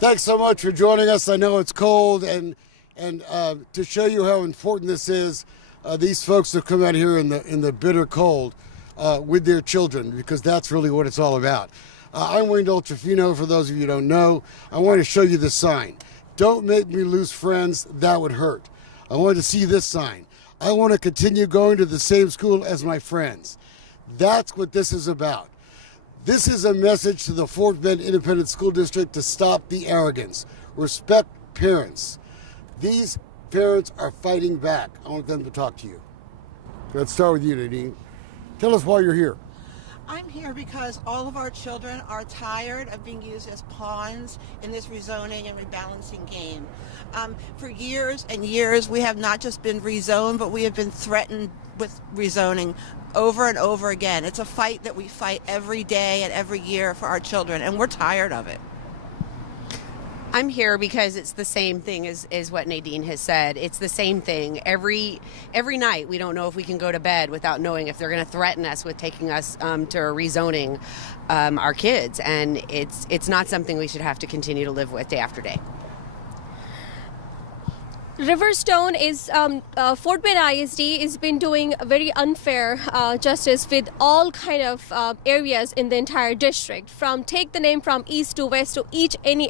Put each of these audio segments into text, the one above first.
Thanks so much for joining us. I know it's cold, and to show you how important this is, these folks have come out here in the bitter cold with their children, because that's really what it's all about. I'm Wayne Dolcifino, for those of you who don't know. I want to show you this sign. Don't make me lose friends, that would hurt. I want to see this sign. I want to continue going to the same school as my friends. That's what this is about. This is a message to the Fort Bend Independent School District to stop the arrogance. Respect parents. These parents are fighting back. I want them to talk to you. Let's start with you, Nadine. Tell us why you're here. I'm here because all of our children are tired of being used as pawns in this rezoning and rebalancing game. For years and years, we have not just been rezoned, but we have been threatened with rezoning over and over again. It's a fight that we fight every day and every year for our children, and we're tired of it. I'm here because it's the same thing as what Nadine has said. It's the same thing. Every night we don't know if we can go to bed without knowing if they're going to threaten us with taking us to rezoning our kids. And it's not something we should have to continue to live with day after day. Riverstone is, Fort Bend ISD has been doing very unfair justice with all kind of areas in the entire district. Take the name from east to west to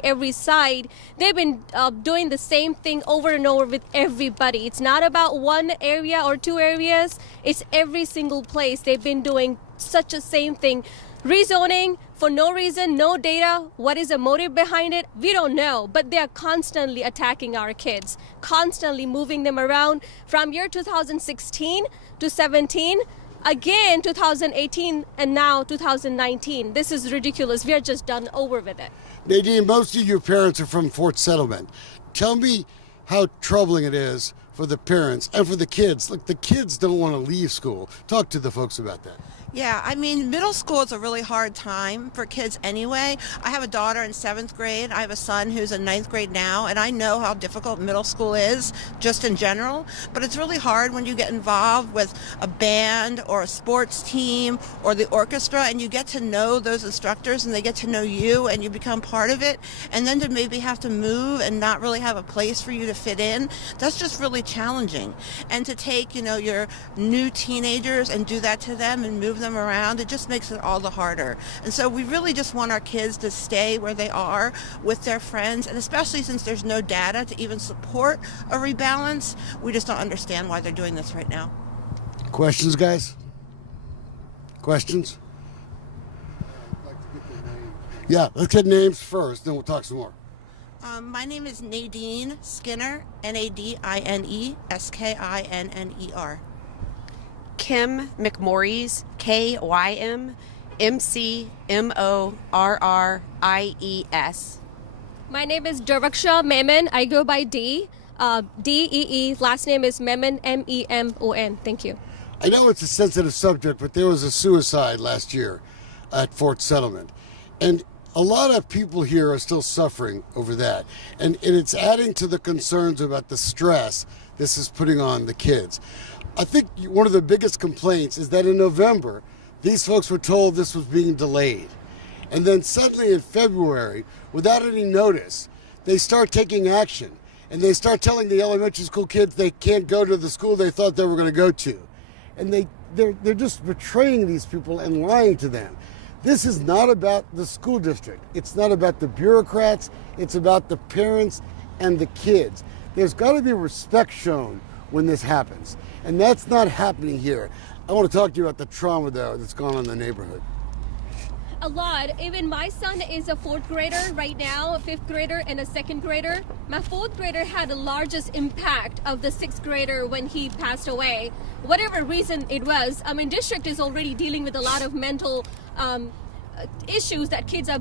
every side. They've been doing the same thing over and over with everybody. It's not about one area or two areas. It's every single place. They've been doing such a same thing. Rezoning for no reason, no data. What is the motive behind it? We don't know, but they are constantly attacking our kids, constantly moving them around from year 2016 to 17, again 2018, and now 2019. This is ridiculous. We are just done over with it. Nadine, most of your parents are from Fort Settlement. Tell me how troubling it is for the parents and for the kids. Look, the kids don't want to leave school. Talk to the folks about that. Yeah, I mean, middle school is a really hard time for kids anyway. I have a daughter in 7th grade. I have a son who's in 9th grade now, and I know how difficult middle school is just in general. But it's really hard when you get involved with a band or a sports team or the orchestra, and you get to know those instructors and they get to know you and you become part of it. And then to maybe have to move and not really have a place for you to fit in, that's just really challenging. And to take, your new teenagers and do that to them and move them around, it just makes it all the harder. And so we really just want our kids to stay where they are with their friends, and especially since there's no data to even support a rebalance, we just don't understand why they're doing this right now. Questions, guys? Questions? Yeah, let's get names first, then we'll talk some more. My name is Nadine Skinner, Nadine Skinner. Kim McMorries, KYM McMorries. My name is Durvaksha Memon. I go by D. Dee. Last name is Memon, Memon. Thank you. I know it's a sensitive subject, but there was a suicide last year at Fort Settlement. And a lot of people here are still suffering over that. And it's adding to the concerns about the stress this is putting on the kids. I think one of the biggest complaints is that in November, these folks were told this was being delayed. And then suddenly in February, without any notice, they start taking action. And they start telling the elementary school kids they can't go to the school they thought they were going to go to. And they're just betraying these people and lying to them. This is not about the school district. It's not about the bureaucrats. It's about the parents and the kids. There's got to be respect shown when this happens. And that's not happening here. I want to talk to you about the trauma, though, that's gone on in the neighborhood. A lot. Even my son is a 4th grader right now, a 5th grader and a 2nd grader. My 4th grader had the largest impact of the 6th grader when he passed away. Whatever reason it was, district is already dealing with a lot of mental issues that kids are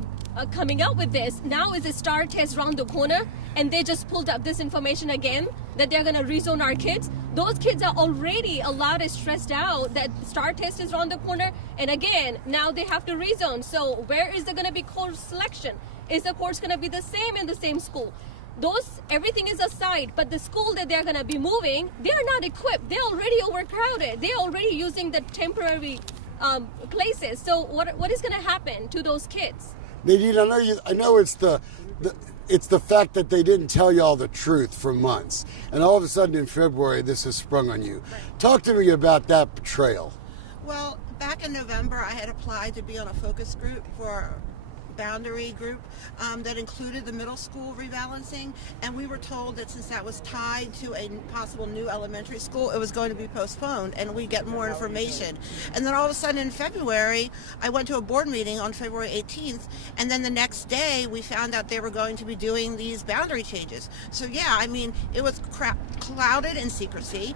coming up with this. Now is a STAR test around the corner, and they just pulled up this information again that they're going to rezone our kids. Those kids are already a lot stressed out that STAR test is around the corner, and again, now they have to rezone. So where is there going to be course selection? Is the course going to be the same in the same school? Everything is aside, but the school that they're going to be moving, they're not equipped. They're already overcrowded. They're already using the temporary places. So what is going to happen to those kids? Nadine, I know it's It's the fact that they didn't tell you all the truth for months. And all of a sudden in February, this has sprung on you. Right. Talk to me about that betrayal. Well, back in November, I had applied to be on a focus group for boundary group that included the middle school rebalancing, and we were told that since that was tied to a possible new elementary school, it was going to be postponed and we'd get more information. And then all of a sudden in February, I went to a board meeting on February 18th, and then the next day we found out they were going to be doing these boundary changes. So yeah, I mean, it was clouded in secrecy.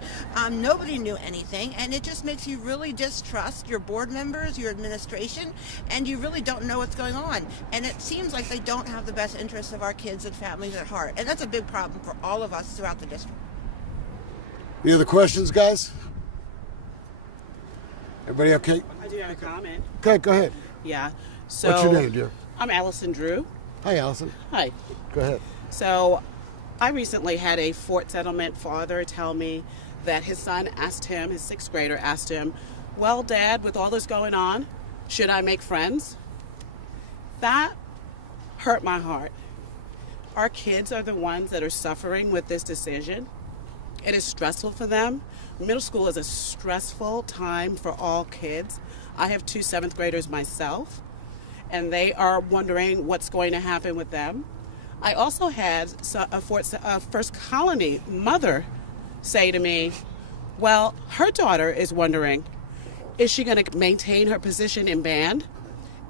Nobody knew anything, and it just makes you really distrust your board members, your administration, and you really don't know what's going on. And it seems like they don't have the best interests of our kids and families at heart. And that's a big problem for all of us throughout the district. Any other questions, guys? Everybody okay? I do have a comment. Okay, go ahead. Yeah. So What's your name, dear? I'm Allison Drew. Hi, Allison. Hi. Go ahead. So I recently had a Fort Settlement father tell me that his son asked him, his sixth grader asked him, well, Dad, with all this going on, should I make friends? That hurt my heart. Our kids are the ones that are suffering with this decision. It is stressful for them. Middle school is a stressful time for all kids. I have two seventh graders myself, and they are wondering what's going to happen with them. I also had a First Colony mother say to me, well, her daughter is wondering, is she going to maintain her position in band?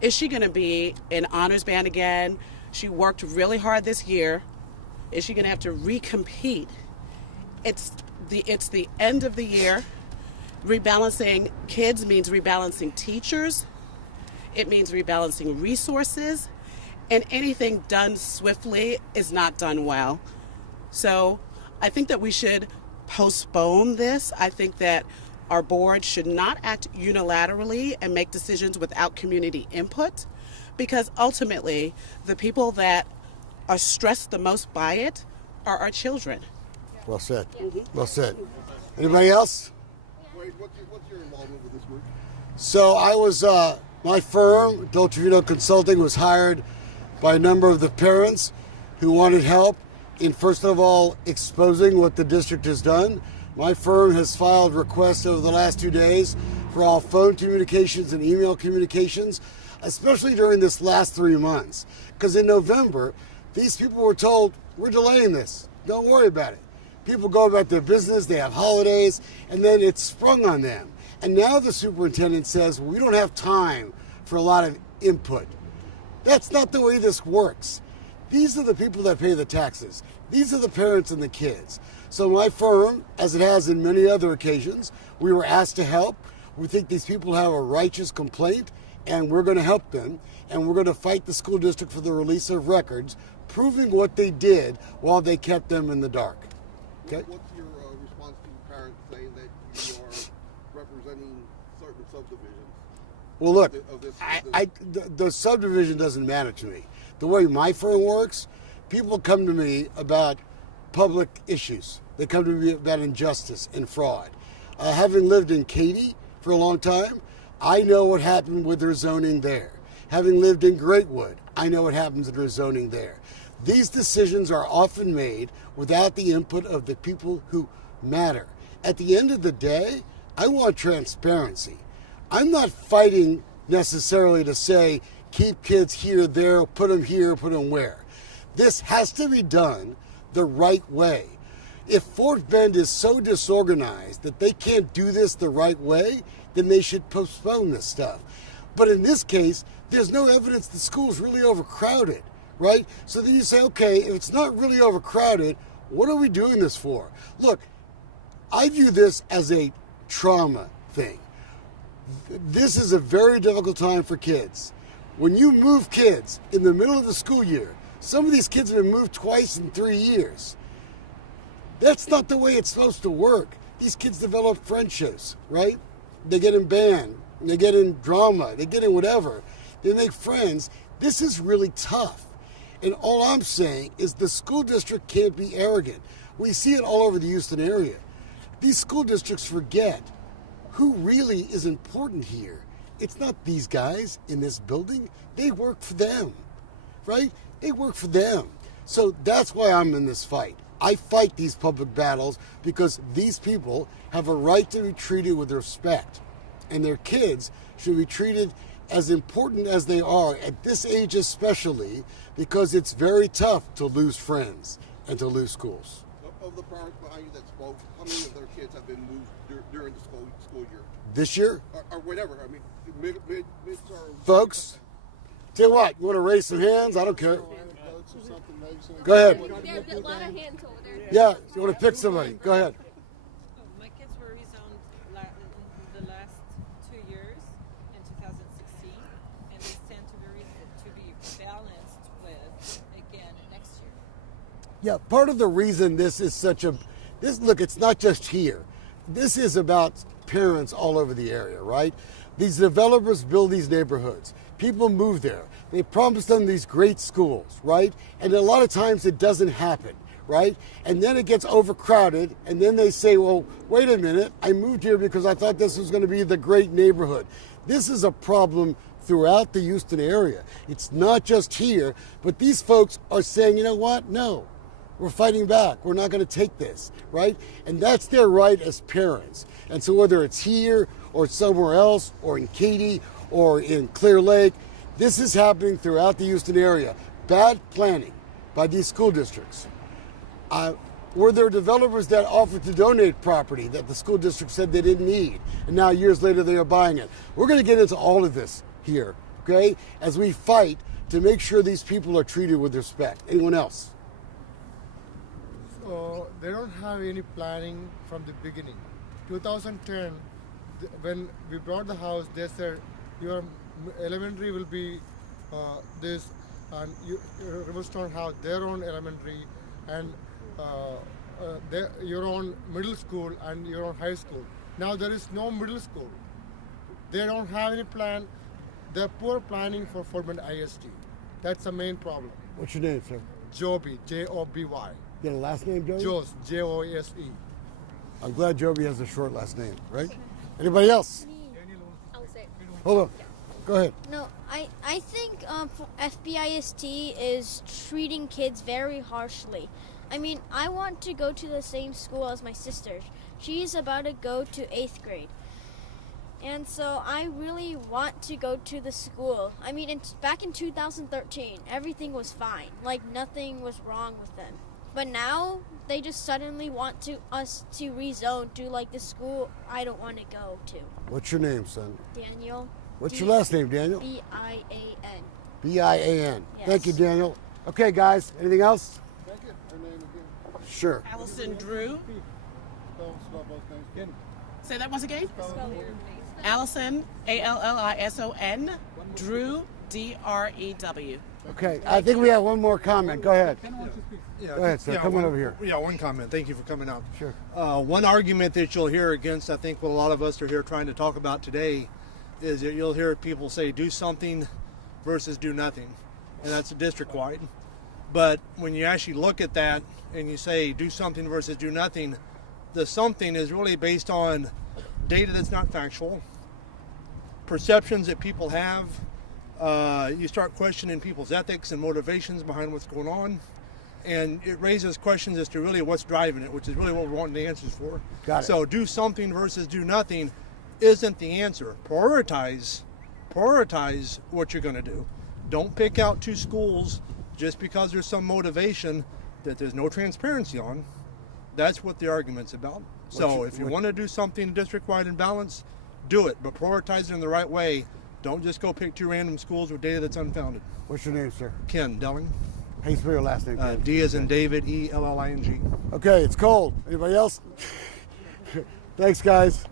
Is she going to be in honors band again? She worked really hard this year. Is she going to have to recompete? It's the end of the year. Rebalancing kids means rebalancing teachers. It means rebalancing resources. And anything done swiftly is not done well. So I think that we should postpone this. I think that our board should not act unilaterally and make decisions without community input, because ultimately the people that are stressed the most by it are our children. Well said. Well said. Anybody else? Wade, what's your involvement with this group? So I was, my firm, Dolcevino Consulting, was hired by a number of the parents who wanted help in, first of all, exposing what the district has done. My firm has filed requests over the last 2 days for all phone communications and email communications, especially during this last 3 months. Because in November, these people were told, we're delaying this. Don't worry about it. People go about their business, they have holidays, and then it's sprung on them. And now the superintendent says, we don't have time for a lot of input. That's not the way this works. These are the people that pay the taxes. These are the parents and the kids. So my firm, as it has in many other occasions, we were asked to help. We think these people have a righteous complaint, and we're going to help them. And we're going to fight the school district for the release of records, proving what they did while they kept them in the dark. Okay? What's your response to parents saying that you are representing certain subdivisions? Well, look, Of this- the subdivision doesn't matter to me. The way my firm works, people come to me about public issues. They come to me about injustice and fraud. Having lived in Katy for a long time, I know what happened with rezoning there. Having lived in Greatwood, I know what happens with rezoning there. These decisions are often made without the input of the people who matter. At the end of the day, I want transparency. I'm not fighting necessarily to say, keep kids here, there, put them here, put them where. This has to be done the right way. If Fort Bend is so disorganized that they can't do this the right way, then they should postpone this stuff. But in this case, there's no evidence the school's really overcrowded, right? So then you say, okay, if it's not really overcrowded, what are we doing this for? Look, I view this as a trauma thing. This is a very difficult time for kids. When you move kids in the middle of the school year, some of these kids have been moved twice in 3 years. That's not the way it's supposed to work. These kids develop friendships, right? They get in band, they get in drama, they get in whatever. They make friends. This is really tough. And all I'm saying is the school district can't be arrogant. We see it all over the Houston area. These school districts forget who really is important here. It's not these guys in this building. They work for them, right? They work for them. So that's why I'm in this fight. I fight these public battles because these people have a right to be treated with respect. And their kids should be treated as important as they are at this age especially, because it's very tough to lose friends and to lose schools. Of the parents behind you that spoke, how many of their kids have been moved during the school year? This year? Or whatever, I mean, mid-term. Folks, tell you what, you want to raise some hands? I don't care. Go ahead. There's a lot of hands over there. Yeah, you want to pick somebody? Go ahead. My kids were rezoned in the last 2 years in 2016, and they stand to be balanced with again next year. Yeah, part of the reason this is look, it's not just here. This is about parents all over the area, right? These developers build these neighborhoods. People move there. They promise them these great schools, right? And a lot of times it doesn't happen, right? And then it gets overcrowded, and then they say, well, wait a minute, I moved here because I thought this was going to be the great neighborhood. This is a problem throughout the Houston area. It's not just here, but these folks are saying, you know what? No, we're fighting back. We're not going to take this, right? And that's their right as parents. And so whether it's here or somewhere else or in Katy or in Clear Lake, this is happening throughout the Houston area. Bad planning by these school districts. Were there developers that offered to donate property that the school district said they didn't need, and now years later they are buying it? We're going to get into all of this here, okay, as we fight to make sure these people are treated with respect. Anyone else? So they don't have any planning from the beginning. 2010, when we brought the house, they said your elementary will be this, and Riverstone have their own elementary, and your own middle school and your own high school. Now there is no middle school. They don't have any plan. They're poor planning for Fort Bend ISD. That's the main problem. What's your name, sir? Joby, Joby. You got a last name, Joey? Jose, Jose. I'm glad Joby has a short last name, right? Anybody else? I'll say. Hold on. Go ahead. No, I think FBIST is treating kids very harshly. I mean, I want to go to the same school as my sister. She's about to go to 8th grade. And so I really want to go to the school. I mean, back in 2013, everything was fine. Like, nothing was wrong with them. But now, they just suddenly want us to rezone to, like, the school I don't want to go to. What's your name, son? Daniel. What's your last name, Daniel? B-I-A-N. B-I-A-N. Yes. Thank you, Daniel. Okay, guys, anything else? Thank you. Her name again. Sure. Allison Drew. Spell both names. Say that once again. Allison, Allison, Drew, Drew. Okay, I think we have one more comment. Go ahead. Yeah, Go ahead, sir. Come on over here. Yeah, one comment. Thank you for coming out. Sure. One argument that you'll hear against, I think, what a lot of us are here trying to talk about today, is that you'll hear people say do something versus do nothing, and that's district-wide. But when you actually look at that and you say do something versus do nothing, the something is really based on data that's not factual, perceptions that people have. You start questioning people's ethics and motivations behind what's going on, and it raises questions as to really what's driving it, which is really what we're wanting the answers for. Got it. So do something versus do nothing isn't the answer. Prioritize what you're going to do. Don't pick out two schools just because there's some motivation that there's no transparency on. That's what the argument's about. So if you want to do something district-wide and balanced, do it, but prioritize it in the right way. Don't just go pick two random schools with data that's unfounded. What's your name, sir? Ken Delling. How you spell your last name? Ken? D as in David, E-L-L-I-N-G. Okay, it's cold. Anybody else? Thanks, guys.